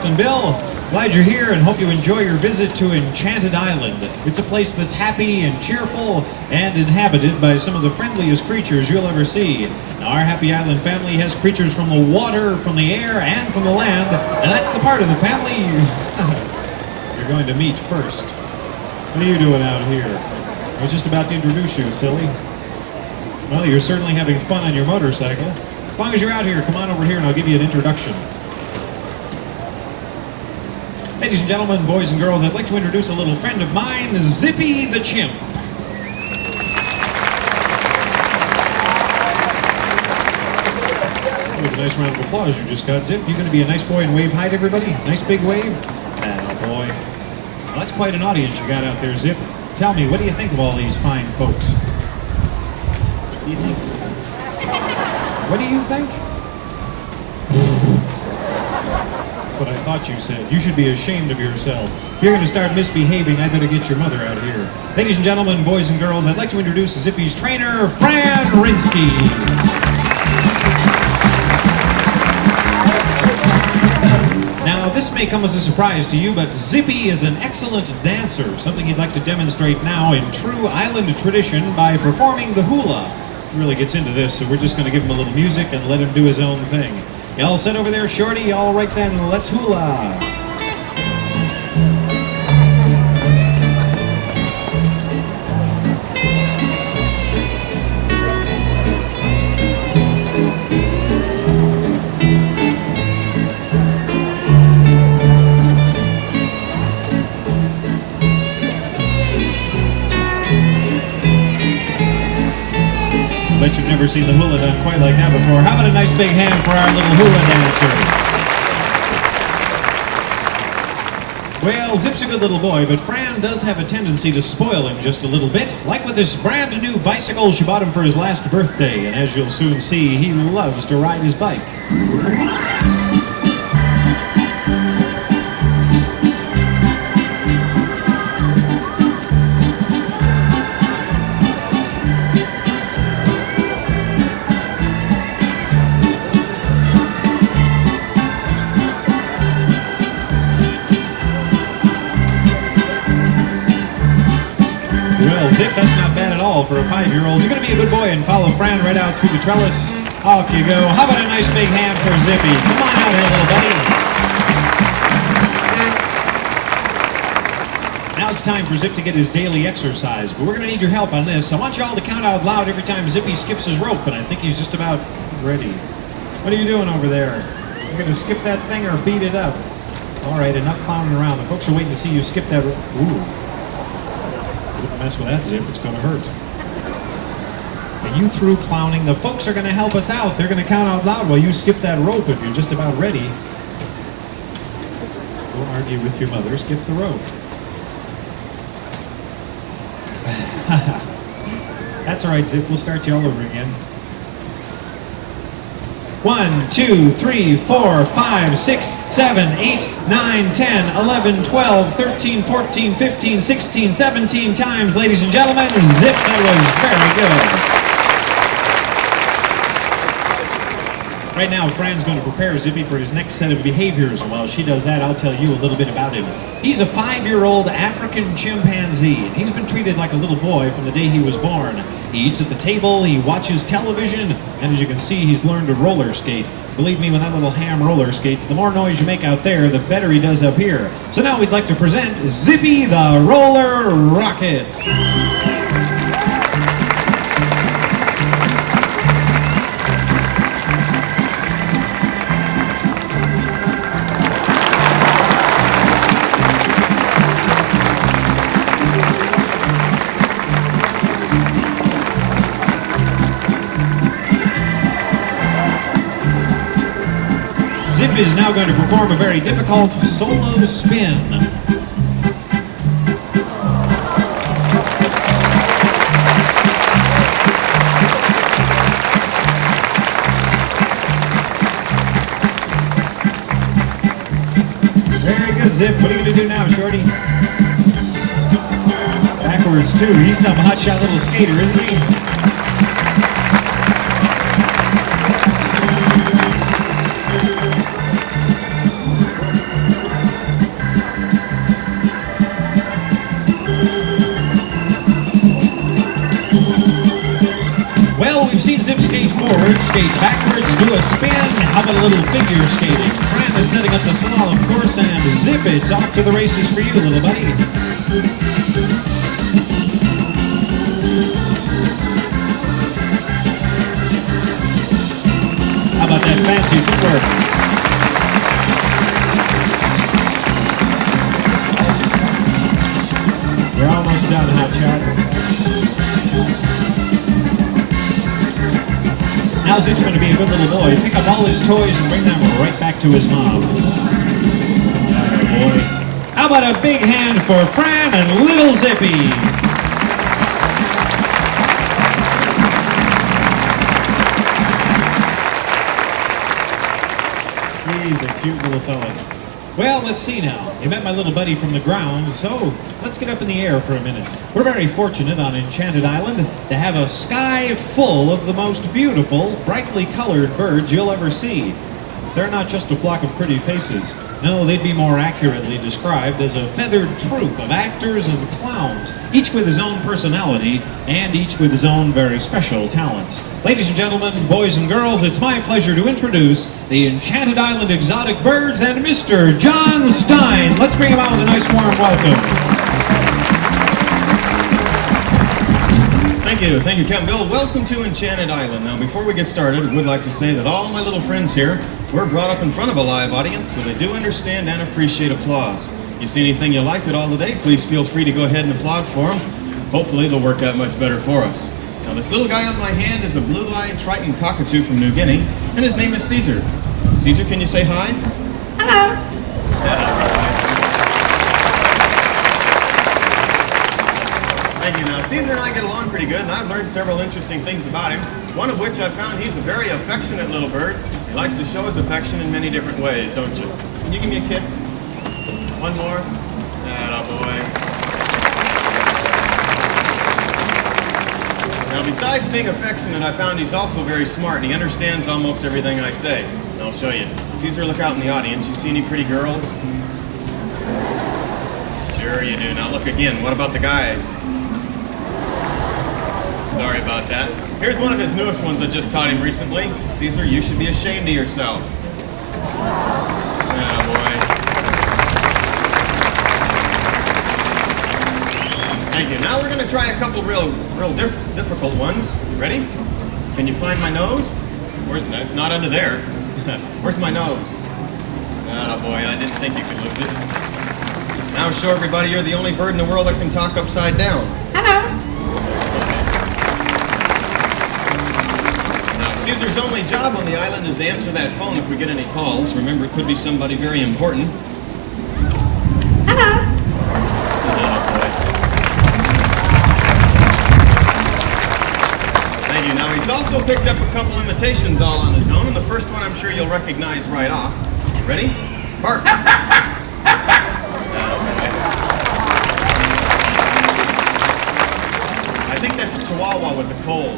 Captain Bill. Glad you're here and hope you enjoy your visit to Enchanted Island. It's a place that's happy and cheerful and inhabited by some of the friendliest creatures you'll ever see. Now, our Happy Island family has creatures from the water, from the air, and from the land, and that's the part of the family you're going to meet first. What are you doing out here? I was just about to introduce you, silly. Well, you're certainly having fun on your motorcycle. As long as you're out here, come on over here and I'll give you an introduction. Ladies and gentlemen, boys and girls, I'd like to introduce a little friend of mine, Zippy the Chimp. That was a nice round of applause you just got, Zip. You going to be a nice boy and wave hi to everybody? Nice big wave? Ah, boy. Well, that's quite an audience you got out there, Zip. Tell me, what do you think of all these fine folks? What do you think? What do you think? That's what I thought you said. You should be ashamed of yourself. If you're going to start misbehaving, I better get your mother out here. Ladies and gentlemen, boys and girls, I'd like to introduce Zippy's trainer, Fran Rinsky. Now, this may come as a surprise to you, but Zippy is an excellent dancer, something he'd like to demonstrate now in true island tradition by performing the hula. He really gets into this, so we're just going to give him a little music and let him do his own thing. You all set over there, Shorty? All right then, let's hula. Bet you've never seen the hula done quite like that before. How about a nice big hand for our little hula dancer? Well, Zip's a good little boy, but Fran does have a tendency to spoil him just a little bit. Like with this brand new bicycle she bought him for his last birthday, and as you'll soon see, he loves to ride his bike. Zip, that's not bad at all for a 5-year-old. You're going to be a good boy and follow Fran right out through the trellis. Off you go. How about a nice big hand for Zippy? Come on out here, little buddy. Now it's time for Zip to get his daily exercise, but we're going to need your help on this. I want you all to count out loud every time Zippy skips his rope, and I think he's just about ready. What are you doing over there? You're going to skip that thing or beat it up? All right, enough clowning around. The folks are waiting to see you skip that rope. Ooh. Don't mess with that, Zip. It's going to hurt. And you through clowning. The folks are going to help us out. They're going to count out loud while you skip that rope if you're just about ready. Don't argue with your mother. Skip the rope. That's all right, Zip. We'll start you all over again. 1, 2, 3, 4, 5, 6, 7, 8, 9, 10, 11, 12, 13, 14, 15, 16, 17 times, ladies and gentlemen. Zip, that was very good. Right now, Fran's going to prepare Zippy for his next set of behaviors, and while she does that, I'll tell you a little bit about him. He's a 5-year-old African chimpanzee, and he's been treated like a little boy from the day he was born. He eats at the table, he watches television, and as you can see, he's learned to roller skate. Believe me, when that little ham roller skates, the more noise you make out there, the better he does up here. So now we'd like to present Zippy the Roller Rocket. Zip is now going to perform a very difficult solo spin. Very good, Zip. What are you going to do now, Shorty? Backwards, too. He's some hotshot little skater, isn't he? skate backwards, do a spin. How about a little figure skating? Fran is setting up the slalom course, and zip, it's off to the races for you, little buddy. How about that fancy footwork? You're almost done, Hot Shot. Now Zip's going to be a good little boy. Pick up all his toys and bring them right back to his mom. Atta boy. How about a big hand for Fran and little Zippy? He's a cute little fella. Well, let's see now. You met my little buddy from the ground, so let's get up in the air for a minute. We're very fortunate on Enchanted Island to have a sky full of the most beautiful, brightly colored birds you'll ever see. They're not just a flock of pretty faces. No, they'd be more accurately described as a feathered troupe of actors and clowns, each with his own personality and each with his own very special talents. Ladies and gentlemen, boys and girls, it's my pleasure to introduce the Enchanted Island Exotic Birds and Mr. John Stein. Let's bring him out with a nice warm welcome. Thank you, Captain Bill. Welcome to Enchanted Island. Now, before we get started, I would like to say that all my little friends here were brought up in front of a live audience, so they do understand and appreciate applause. If you see anything you liked at all today, please feel free to go ahead and applaud for them. Hopefully, they'll work out much better for us. Now, this little guy on my hand is a blue-eyed Triton cockatoo from New Guinea, and his name is Caesar. Caesar, can you say hi? Hello. Thank you. Now, Caesar and I get along pretty good, and I've learned several interesting things about him, one of which I found he's a very affectionate little bird. He likes to show his affection in many different ways, don't you? Can you give me a kiss? One more? Attaboy. Now, besides being affectionate, I found he's also very smart, and he understands almost everything I say. And I'll show you. Caesar, look out in the audience. You see any pretty girls? Sure you do. Now, look again. What about the guys? Sorry about that. Here's one of his newest ones I just taught him recently. Caesar, you should be ashamed of yourself. Attaboy. Thank you. Now we're going to try a couple real difficult ones. Ready? Can you find my nose? Where's that? It's not under there. Where's my nose? Attaboy, I didn't think you could lose it. Now show everybody you're the only bird in the world that can talk upside down. Hello. Caesar's only job on the island is to answer that phone if we get any calls. Remember, it could be somebody very important. Hello. Thank you. Now, he's also picked up a couple imitations all on his own, and the first one I'm sure you'll recognize right off. You ready? Bark. I think that's a Chihuahua with the cold.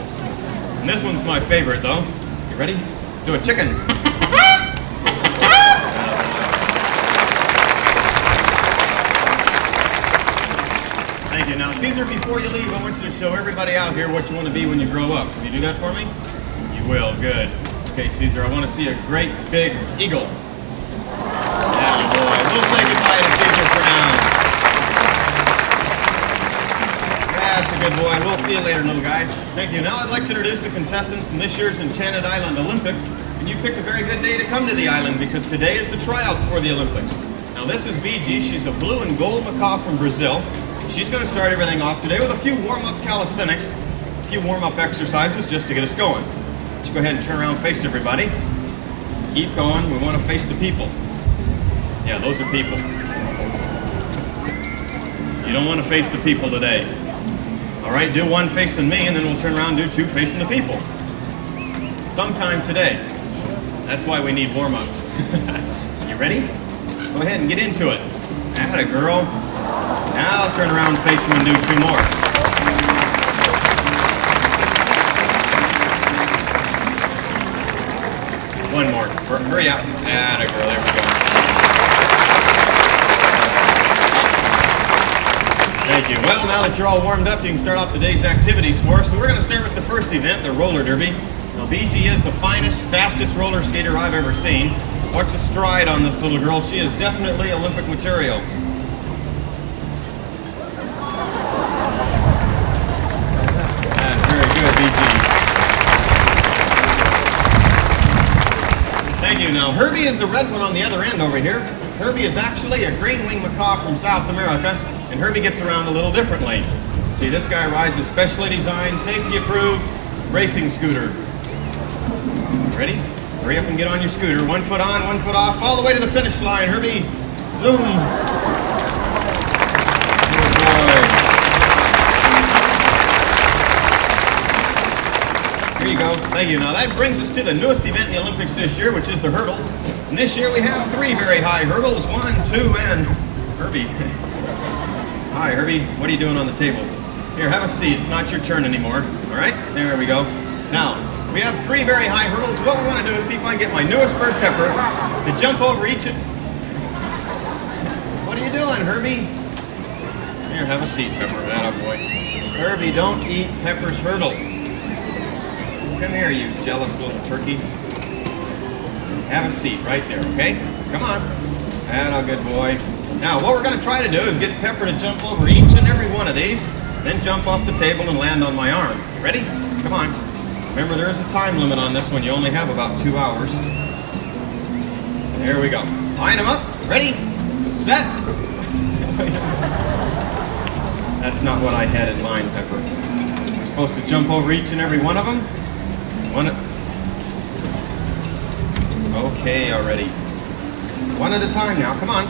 And this one's my favorite, though. You ready? Do a chicken. Thank you. Now, Caesar, before you leave, I want you to show everybody out here what you want to be when you grow up. Can you do that for me? You will. Good. Okay, Caesar, I want to see a great, big eagle. Yeah, boy. We'll say goodbye to Caesar for now. That's a good boy. We'll see you later, little guy. Thank you. Now I'd like to introduce the contestants in this year's Enchanted Island Olympics. And you picked a very good day to come to the island because today is the tryouts for the Olympics. Now this is BG. She's a blue and gold macaw from Brazil. She's going to start everything off today with a few warm-up calisthenics, a few warm-up exercises just to get us going. Let's go ahead and turn around and face everybody. Keep going. We want to face the people. Yeah, those are people. You don't want to face the people today. All right, do one facing me, and then we'll turn around and do two facing the people. Sometime today. That's why we need warm-ups. You ready? Go ahead and get into it. Atta girl. Now I'll turn around and face you and do two more. One more. Hurry up. Atta girl. There we go. Thank you. Well, now that you're all warmed up, you can start off today's activities for us. So we're going to start with the first event, the roller derby. Now, BG is the finest, fastest roller skater I've ever seen. Watch the stride on this little girl. She is definitely Olympic material. That's very good, BG. Thank you. Now, Herbie is the red one on the other end over here. Herbie is actually a green-winged macaw from South America, and Herbie gets around a little differently. See, this guy rides a specially designed, safety-approved racing scooter. Ready? Hurry up and get on your scooter. 1 foot on, 1 foot off, all the way to the finish line. Herbie, zoom. Good boy. Here you go. Thank you. Now that brings us to the newest event in the Olympics this year, which is the hurdles. And this year we have 3 very high hurdles. 1, 2, and Herbie. Hi, Herbie. What are you doing on the table? Here, have a seat. It's not your turn anymore. All right? There we go. Now, we have 3 very high hurdles. What we want to do is see if I can get my newest bird, Pepper, to jump over each of... What are you doing, Herbie? Here, have a seat, Pepper. Attaboy. Herbie, don't eat Pepper's hurdle. Come here, you jealous little turkey. Have a seat right there, okay? Come on. Atta good boy. Now, what we're going to try to do is get Pepper to jump over each and every one of these, then jump off the table and land on my arm. Ready? Come on. Remember, there is a time limit on this one. You only have about 2 hours. There we go. Line them up. Ready? Set. That's not what I had in mind, Pepper. We're supposed to jump over each and every one of them. Okay, already. One at a time now. Come on.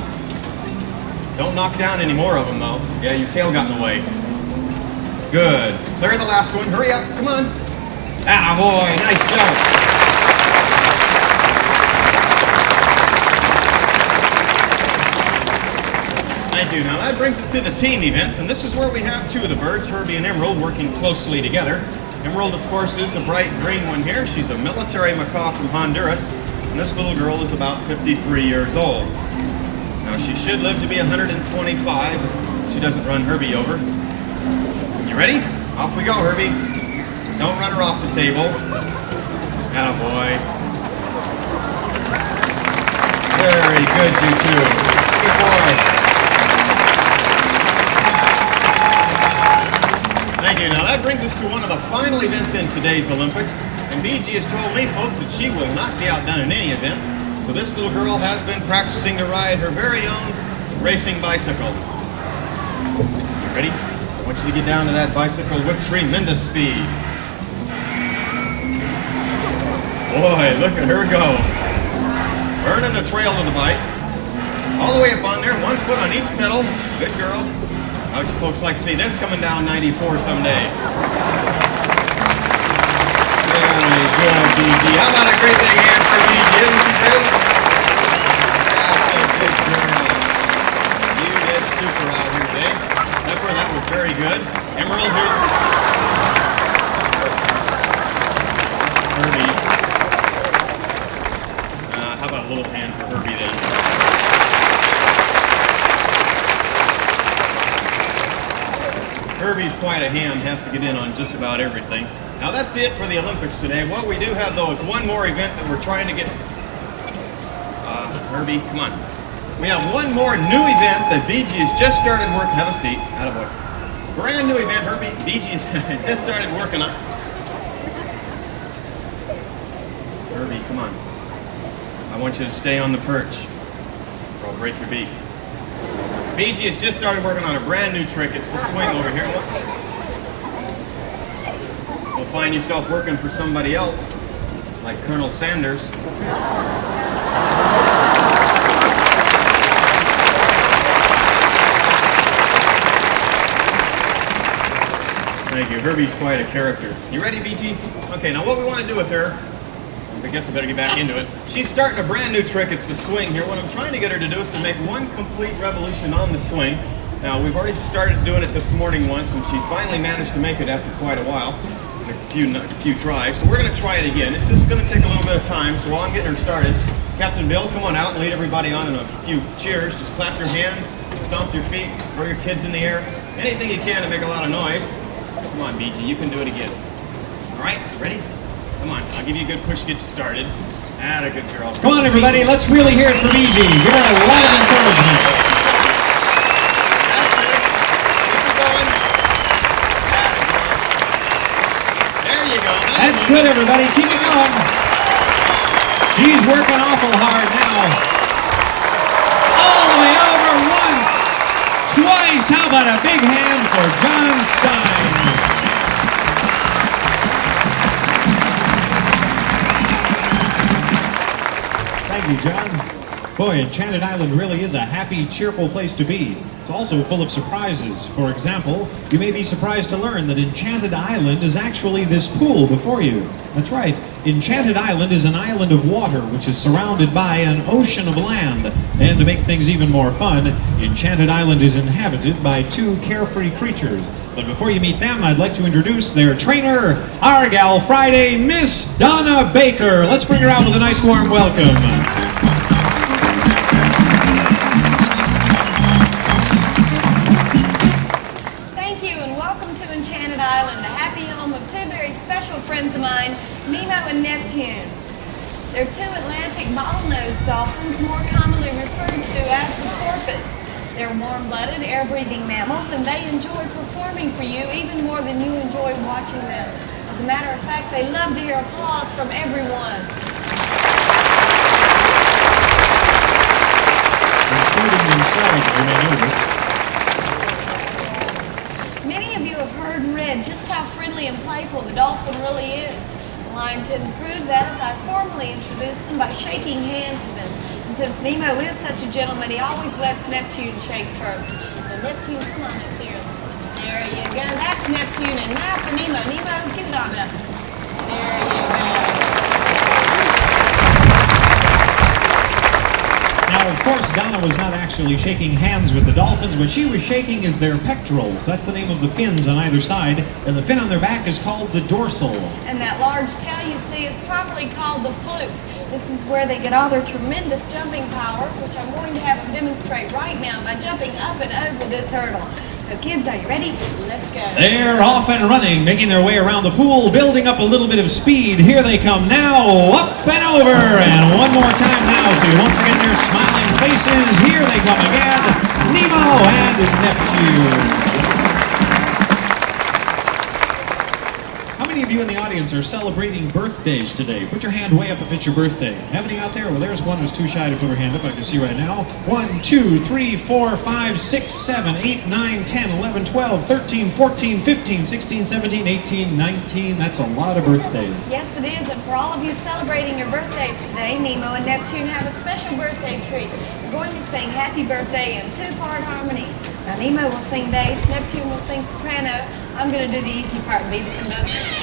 Don't knock down any more of them, though. Yeah, your tail got in the way. Good. Clear the last one. Hurry up. Come on. Attaboy. Nice jump. Thank you. Now that brings us to the team events, and this is where we have 2 of the birds, Herbie and Emerald, working closely together. Emerald, of course, is the bright green one here. She's a military macaw from Honduras, and this little girl is about 53 years old. Now, she should live to be 125 if she doesn't run Herbie over. You ready? Off we go, Herbie. Don't run her off the table. Attaboy. Very good, you two. Good boy. Thank you. Now that brings us to one of the final events in today's Olympics. And BG has told me, folks, that she will not be outdone in any event. So this little girl has been practicing to ride her very own racing bicycle. You ready? I want you to get down to that bicycle with tremendous speed. Boy, look at her go. Burning the trail of the bike. All the way up on there, 1 foot on each pedal. Good girl. How'd you folks like to see this coming down 94 someday? Very good, BG. How about a great big hand for BG? Isn't she great? That's a good girl. You did super out here today. Pepper, that was very good. Emerald here. Herbie. How about a little hand for Herbie then? Herbie's quite a ham, has to get in on just about everything. Now that's it for the Olympics today. What we do have, though, is one more event that we're trying to get... Herbie, come on. We have one more new event that BG has just started working... Have a seat. Attaboy. Brand new event, Herbie. BG has just started working on... Herbie, come on. I want you to stay on the perch, or I'll break your beak. BG has just started working on a brand new trick. It's the swing over here. You'll find yourself working for somebody else, like Colonel Sanders. Thank you. Herbie's quite a character. You ready, BG? Okay, now what we want to do with her, I guess I better get back into it. She's starting a brand new trick. It's the swing here. What I'm trying to get her to do is to make one complete revolution on the swing. Now, we've already started doing it this morning once, and she finally managed to make it after quite a while, a few tries. So we're going to try it again. It's just going to take a little bit of time, so while I'm getting her started, Captain Bill, come on out and lead everybody on in a few cheers. Just clap your hands, stomp your feet, throw your kids in the air, anything you can to make a lot of noise. Come on, BG, you can do it again. All right, ready? Come on, I'll give you a good push to get you started. Atta good girl. Come on, everybody, let's really hear it for Gigi. Give her a lot of encouragement. That's it. Keep it going. Atta girl. There you go. That's good, everybody. Keep it going. She's working awful hard now. All the way over once, twice. How about a big hand for John Stein? Thank you, John. Boy, Enchanted Island really is a happy, cheerful place to be. It's also full of surprises. For example, you may be surprised to learn that Enchanted Island is actually this pool before you. That's right. Enchanted Island is an island of water which is surrounded by an ocean of land. And to make things even more fun, Enchanted Island is inhabited by two carefree creatures. But before you meet them, I'd like to introduce their trainer, our gal Friday, Miss Donna Baker. Let's bring her out with a nice warm welcome. Thank you and welcome to Enchanted Island, the happy home of two very special friends of mine, Nemo and Neptune. They're two Atlantic bottlenose dolphins, more commonly referred to as the porpoise. They're warm-blooded, air-breathing mammals, and they enjoy performing for you even more than you enjoy watching them. As a matter of fact, they love to hear applause from everyone. Including themselves, you may notice. Many of you have heard and read just how friendly and playful the dolphin really is. Well, I intend to prove that as I formally introduce them by shaking hands with them. And since Nemo is such a gentleman, he always lets Neptune shake first. So Neptune, come on up here. There you go. That's Neptune. And now for Nemo. Nemo, give it on up. There you go. Now, of course, Donna was not actually shaking hands with the dolphins. What she was shaking is their pectorals. That's the name of the fins on either side. And the fin on their back is called the dorsal. And that large tail you see is properly called the fluke. This is where they get all their tremendous jumping power, which I'm going to have them demonstrate right now by jumping up and over this hurdle. So kids, are you ready? Let's go. They're off and running, making their way around the pool, building up a little bit of speed. Here they come now, up and over. And one more time now, so you won't forget their smiling faces. Here they come again, Nemo and Neptune. How many of you in the audience are celebrating birthdays today? Put your hand way up if it's your birthday. Have any out there? Well, there's one who's too shy to put her hand up. I can see right now. 1, 2, 3, 4, 5, 6, 7, 8, 9, 10, 11, 12, 13, 14, 15, 16, 17, 18, 19. That's a lot of birthdays. Yes, it is. And for all of you celebrating your birthdays today, Nemo and Neptune have a special birthday treat. We're going to sing Happy Birthday in two-part harmony. Now, Nemo will sing bass, Neptune will sing soprano. I'm going to do the easy part, be the notes.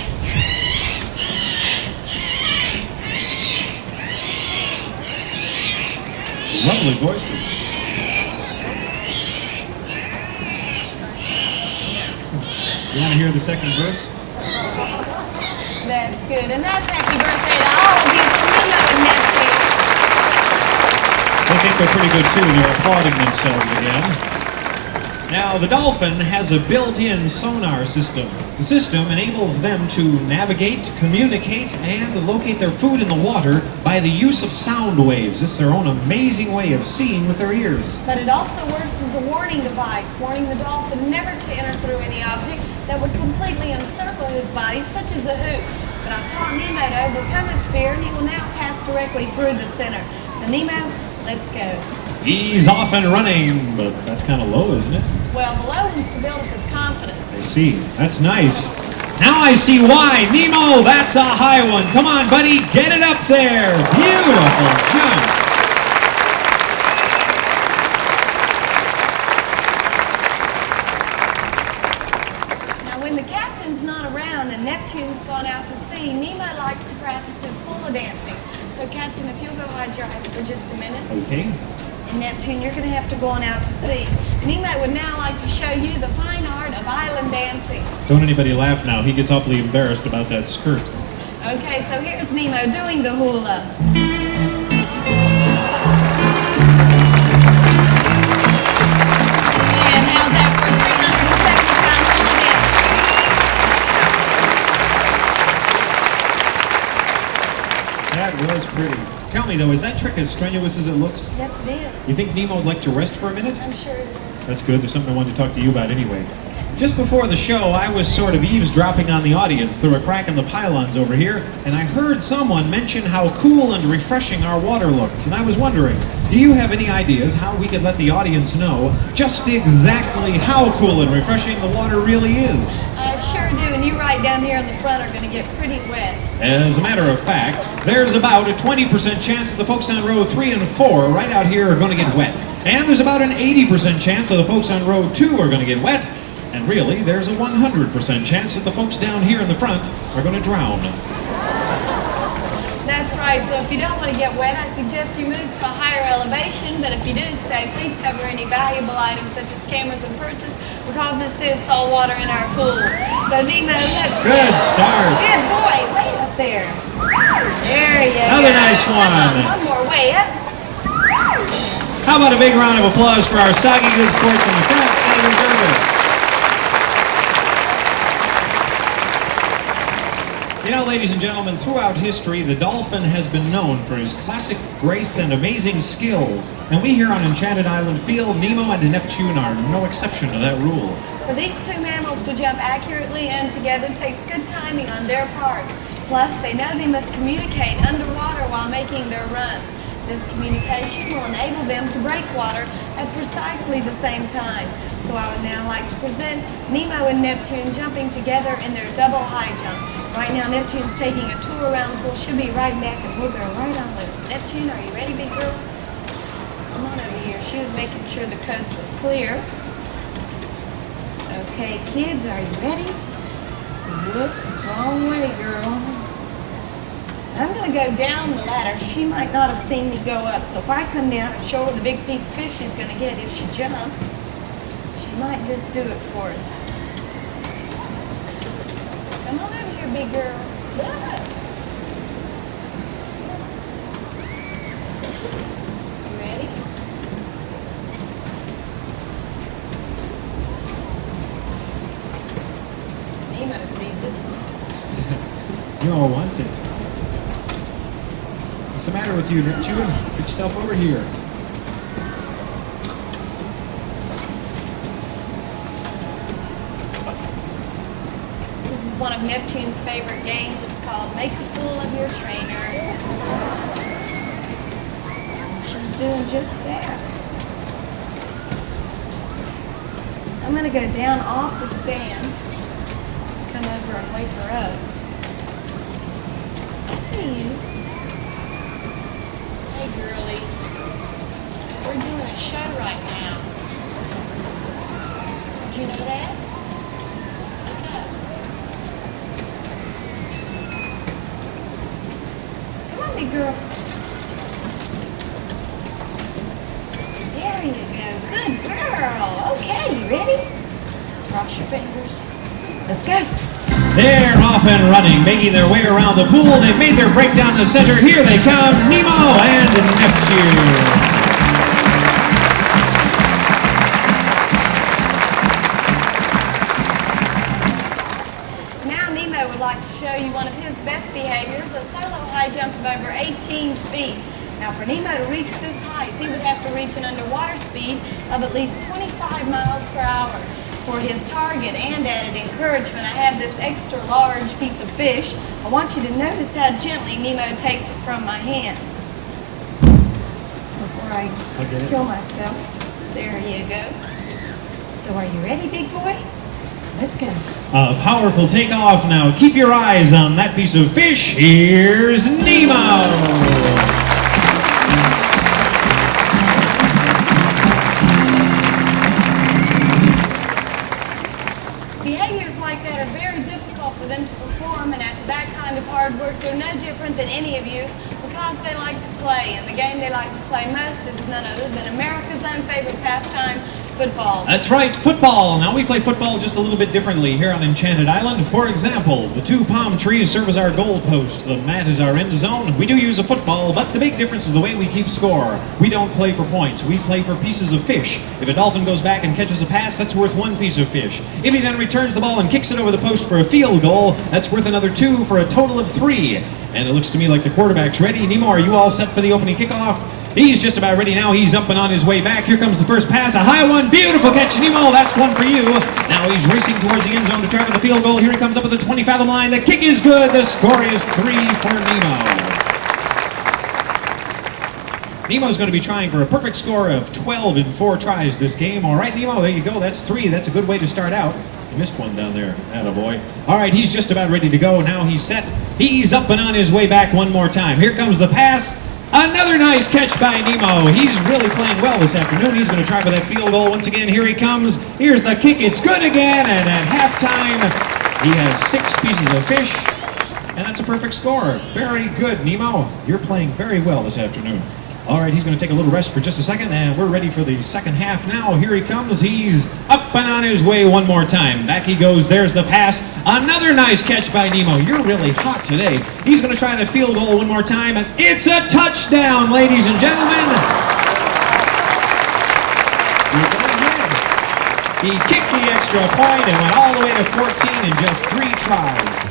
Lovely voices. You want to hear the second verse? That's good. And that's happy birthday to all of you from Nemo and Neptune. They think they're pretty good too. They're applauding themselves again. Now, the dolphin has a built-in sonar system. The system enables them to navigate, communicate, and locate their food in the water by the use of sound waves. This is their own amazing way of seeing with their ears. But it also works as a warning device, warning the dolphin never to enter through any object that would completely encircle his body, such as a hoop. But I've taught Nemo to overcome his fear, and he will now pass directly through the center. So Nemo, let's go. He's off and running, but that's kind of low, isn't it? Well, the low one's to build up his confidence. I see. That's nice. Now I see why. Nemo, that's a high one. Come on, buddy, get it up there. Beautiful jump. Now, when the captain's not around and Neptune's gone out to sea, Nemo likes to practice his hula dancing. So, Captain, if you'll go hide your eyes for just a minute. Okay. And Neptune, you're going to have to go on out to sea. Nemo would now like to show you the fine art of island dancing. Don't anybody laugh now. He gets awfully embarrassed about that skirt. Okay, so here's Nemo doing the hula. And how's that for 375 hula though, is that trick as strenuous as it looks? Yes, it is. You think Nemo would like to rest for a minute? I'm sure it is. That's good. There's something I wanted to talk to you about anyway. Just before the show, I was sort of eavesdropping on the audience through a crack in the pylons over here, and I heard someone mention how cool and refreshing our water looked. And I was wondering, do you have any ideas how we could let the audience know just exactly how cool and refreshing the water really is? I sure do, and you right down here in the front are going to get pretty wet. As a matter of fact, there's about a 20% chance that the folks on row 3 and 4 right out here are going to get wet. And there's about an 80% chance that the folks on row 2 are going to get wet. And really, there's a 100% chance that the folks down here in the front are going to drown. That's right, so if you don't want to get wet, I suggest you move to a higher elevation, but if you do stay, please cover any valuable items such as cameras and purses, because this is salt water in our pool. So Nemo, let's go. Good start. Good boy, way up there. There you go. Another nice one. Come on, one more, way up. How about a big round of applause for our soggy good sports in the front and reserve? You know, ladies and gentlemen, throughout history, the dolphin has been known for his classic grace and amazing skills. And we here on Enchanted Island feel Nemo and Neptune are no exception to that rule. For these two mammals to jump accurately and together takes good timing on their part. Plus, they know they must communicate underwater while making their run. This communication will enable them to break water at precisely the same time. So I would now like to present Nemo and Neptune jumping together in their double high jump. Right now, Neptune's taking a tour around the pool. She'll be right back, and we'll go right on loose. Neptune, are you ready, big girl? Come on over here. She was making sure the coast was clear. Okay, kids, are you ready? Whoops, wrong way, girl. I'm going to go down the ladder. She might not have seen me go up, so if I come down and show her the big piece of fish she's going to get if she jumps, she might just do it for us. Come on over here, big girl. Look. You ready? Nemo sees it. Nemo wants it. What's the matter with you, Neptune? Get yourself over here. This is one of Neptune's favorite games. It's called Make a Fool of Your Trainer. She's doing just that. I'm going to go down off the stand, come over and wake her up. I see you. Hey, girlie. We're doing a show right now. Did you know that? Okay. Come on, big girl. There you go. Good girl. Okay, you ready? Cross your fingers. Let's go. They're off and running, making their way around the pool. They've made their break down the center. Here they come, Nemo and Neptune. Now Nemo would like to show you one of his best behaviors, a solo high jump of over 18 feet. Now for Nemo to reach this height, he would have to reach an underwater speed of at least 25 miles per hour. For his target and added encouragement, I have this extra large piece of fish. I want you to notice how gently Nemo takes it from my hand. Before I kill myself. There you go. So are you ready, big boy? Let's go. A powerful takeoff now. Keep your eyes on that piece of fish. Here's Nemo. Behaviors like that are very difficult for them to perform, and after that kind of hard work, they're no different than any of you because they like to play, and the game they like to play most is none other than America's own favorite pastime, football. That's right, football. Now we play football just a little bit differently here on Enchanted Island. For example, the two palm trees serve as our goal post. The mat is our end zone. We do use a football, but the big difference is the way we keep score. We don't play for points. We play for pieces of fish. If a dolphin goes back and catches a pass, that's worth 1 piece of fish. If he then returns the ball and kicks it over the post for a field goal, that's worth another 2 for a total of 3. And it looks to me like the quarterback's ready. Nemo, are you all set for the opening kickoff? He's just about ready now. He's up and on his way back. Here comes the first pass. A high one. Beautiful catch, Nemo. That's 1 for you. Now he's racing towards the end zone to try for the field goal. Here he comes up at the 20-fathom line. The kick is good. The score is 3 for Nemo. Nemo's going to be trying for a perfect score of 12 in 4 tries this game. All right, Nemo, there you go. That's 3. That's a good way to start out. You missed one down there. Attaboy. All right, he's just about ready to go. Now he's set. He's up and on his way back one more time. Here comes the pass. Another nice catch by Nemo. He's really playing well this afternoon. He's going to try for that field goal once again. Here he comes. Here's the kick. It's good again. And at halftime, he has 6 pieces of fish. And that's a perfect score. Very good, Nemo. You're playing very well this afternoon. All right, he's going to take a little rest for just a second, and we're ready for the second half now. Here he comes. He's up and on his way one more time. Back he goes. There's the pass. Another nice catch by Nemo. You're really hot today. He's going to try that field goal one more time, and it's a touchdown, ladies and gentlemen. He kicked the extra point and went all the way to 14 in just 3 tries.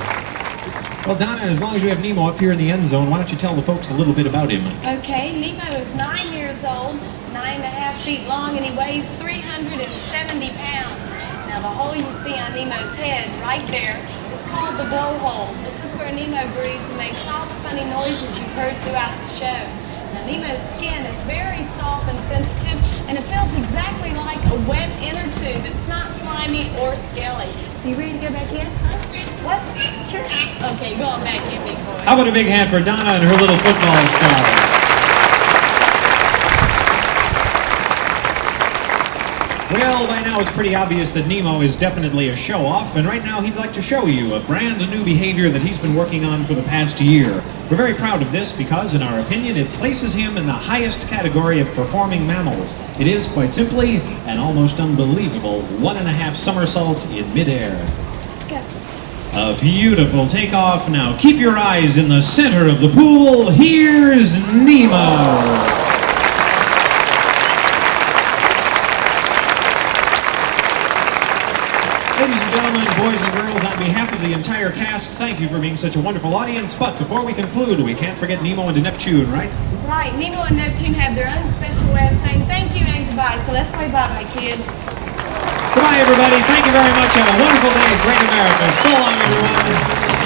Well, Donna, as long as you have Nemo up here in the end zone, why don't you tell the folks a little bit about him? Okay, Nemo is 9 years old, 9.5 feet long, and he weighs 370 pounds. Now, the hole you see on Nemo's head right there is called the blowhole. This is where Nemo breathes and makes all the funny noises you've heard throughout the show. Now, Nemo's skin is very soft and sensitive, and it feels exactly like a wet inner tube. It's not slimy or scaly. So you ready to go back in? Huh? What? Sure. Okay, go on back in, big boy. How about a big hand for Donna and her little football star? Well, by now it's pretty obvious that Nemo is definitely a show-off, and right now he'd like to show you a brand new behavior that he's been working on for the past year. We're very proud of this because, in our opinion, it places him in the highest category of performing mammals. It is, quite simply, an almost unbelievable 1.5 somersault in midair. Let's go. A beautiful takeoff. Now keep your eyes in the center of the pool. Here's Nemo. Ladies and gentlemen, boys and girls, on behalf of the entire cast, thank you for being such a wonderful audience. But before we conclude, we can't forget Nemo and Neptune, right? Right. Nemo and Neptune have their own special way of saying thank you and goodbye. So let's say bye-bye, kids. Goodbye, everybody. Thank you very much. Have a wonderful day. Great America. So long, everyone.